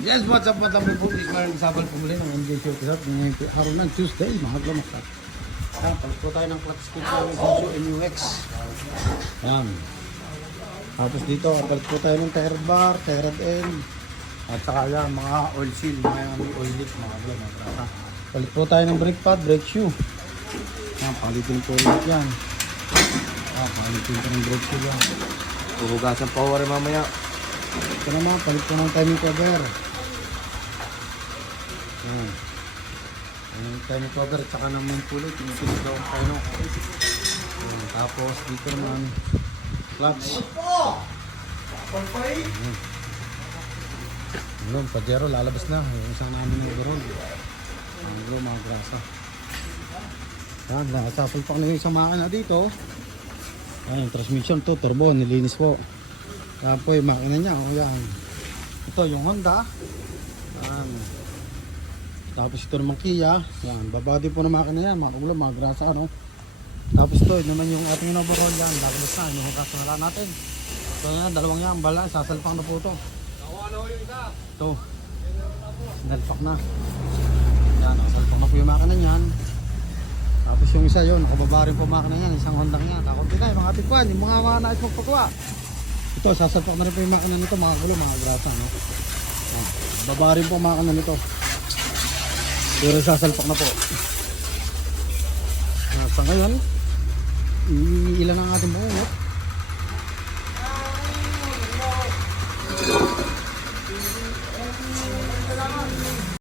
Yes, what's up mga po? Ismail Sabal pumuli ng MJ Show Kisap. Ngayon po, araw ng Tuesday, mga glamaskat. Ayan, palit po tayo ng clutch kit namin sa Isuzu MUX. Ayan. Tapos dito, palit po tayo ng tire bar, tire rod end. At saka yan, mga oil seal, mga oil leak, mga glamaskat. Palit po tayo ng brake pad, brake shoe. Ayan, palitin po ulit yan. Ayan, palitin po ng brake shoe yan. Huhugasan pa rin mamaya. Ito naman, palit po ng timing cover. Ayan. Yung timing cover, tsaka ng main pulley, tinitinag daw ang tayo. Ayan. Tapos dito naman, clutch. Ayan. Ayan, pajero, lalabas na. Yung isang namin yung overall. Ayan, mga grasa. Ayan, nakasasalpak na yung isang makina dito. Ayan, yung transmission to, turbo, nilinis po. Ayan po yung makina niya. O yan. Ito yung Honda. Ayan. Tapos ito naman Kia. Ayan. Babadi po ng makina yan. Mga ulo, mga grasa. Ano? Tapos ito naman yung ating overall yan. Lagos na. Yung kasunala natin. So yan. Dalawang yan. Bala. Sasalpak na po ito. Ito. Sinalpak na. Ayan. Nakasalpak na po yung makina niyan. Tapos yung isa yun. Nakababa rin po makina niyan. Isang Honda niya. Kakunti na yung mga tikwan. Yung mga nais magpagawa. Ito, sasalpak na rin po yung makina nito, mga gulo, mga grasa, no? Baba rin po ang makina nito. Pero sasalpak na po. Sa ngayon, ilan ang ating bungot.